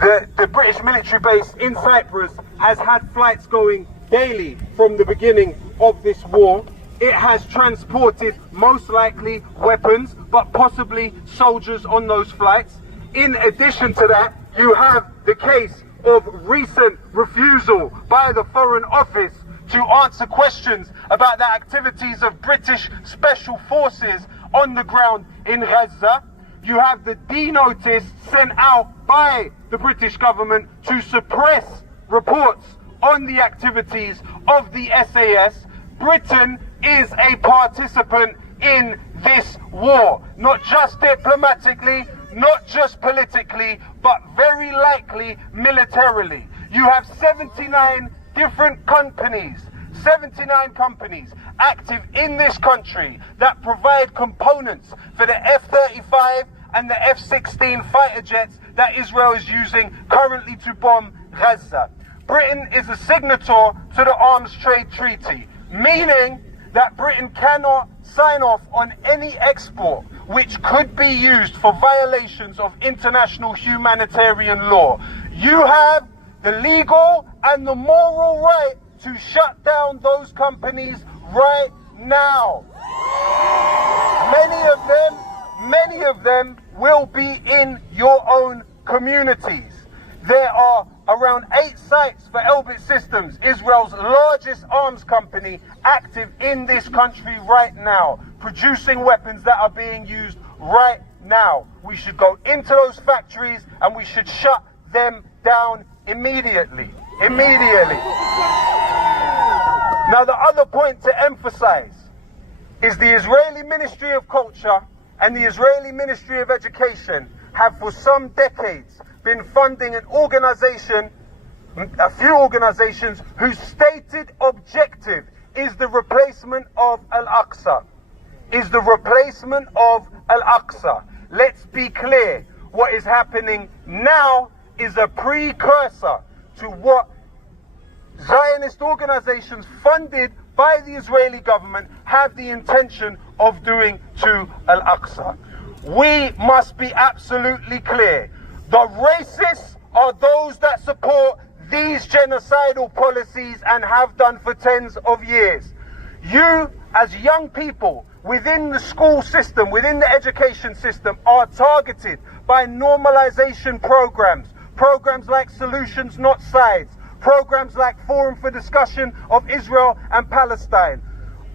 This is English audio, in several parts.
The British military base in Cyprus has had flights going daily from the beginning of this war. It has transported most likely weapons, but possibly soldiers on those flights. In addition to that, you have the case of recent refusal by the Foreign Office to answer questions about the activities of British special forces on the ground in Gaza. You have the D-notice sent out by the British government to suppress reports on the activities of the SAS. Britain is a participant in this war, not just diplomatically, not just politically, but very likely militarily. You have 79 different companies, 79 companies active in this country that provide components for the F-35 and the F-16 fighter jets that Israel is using currently to bomb Gaza. Britain is a signator to the Arms Trade Treaty, meaning that Britain cannot sign off on any export which could be used for violations of international humanitarian law. You have the legal and the moral right to shut down those companies right now. Many of them will be in your own communities. There are around 8 sites for Elbit Systems, Israel's largest arms company, active in this country right now, producing weapons that are being used right now. We should go into those factories and we should shut them down immediately. Now, the other point to emphasize is the Israeli Ministry of Culture and the Israeli Ministry of Education have for some decades been funding a few organizations whose stated objective is the replacement of Al-Aqsa. Let's be clear, what is happening now is a precursor to what Zionist organizations funded by the Israeli government have the intention of doing to Al-Aqsa. We must be absolutely clear. The racists are those that support these genocidal policies and have done for tens of years. You, as young people within the school system, within the education system, are targeted by normalization programs like Solutions Not Sides, programs like Forum for Discussion of Israel and Palestine.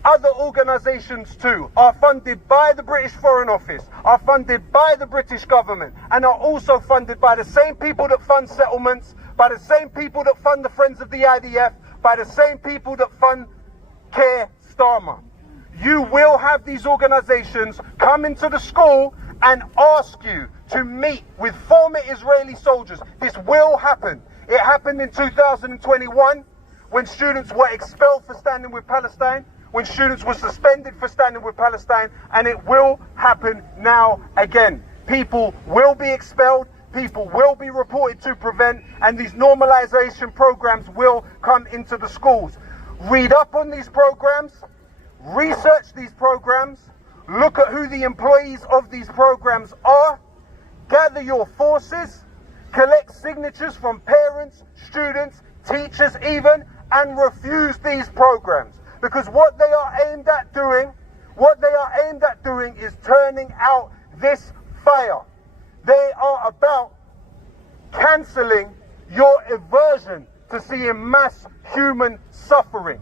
Other organizations too are funded by the British Foreign Office, are funded by the British government, and are also funded by the same people that fund settlements, by the same people that fund the Friends of the IDF, by the same people that fund Keir Starmer. You will have these organizations come into the school and ask you to meet with former Israeli soldiers. This will happen. It happened in 2021 when students were expelled for standing with Palestine, when students were suspended for standing with Palestine, and it will happen now again. People will be expelled, people will be reported to prevent, and these normalization programs will come into the schools. Read up on these programs, research these programs, look at who the employees of these programs are, gather your forces, collect signatures from parents, students, teachers even, and refuse these programs. Because what they are aimed at doing is turning out this fire. They are about cancelling your aversion to seeing mass human suffering.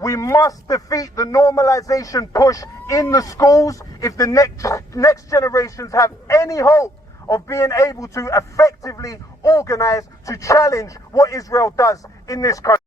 We must defeat the normalization push in the schools if the next generations have any hope of being able to effectively organize to challenge what Israel does in this country.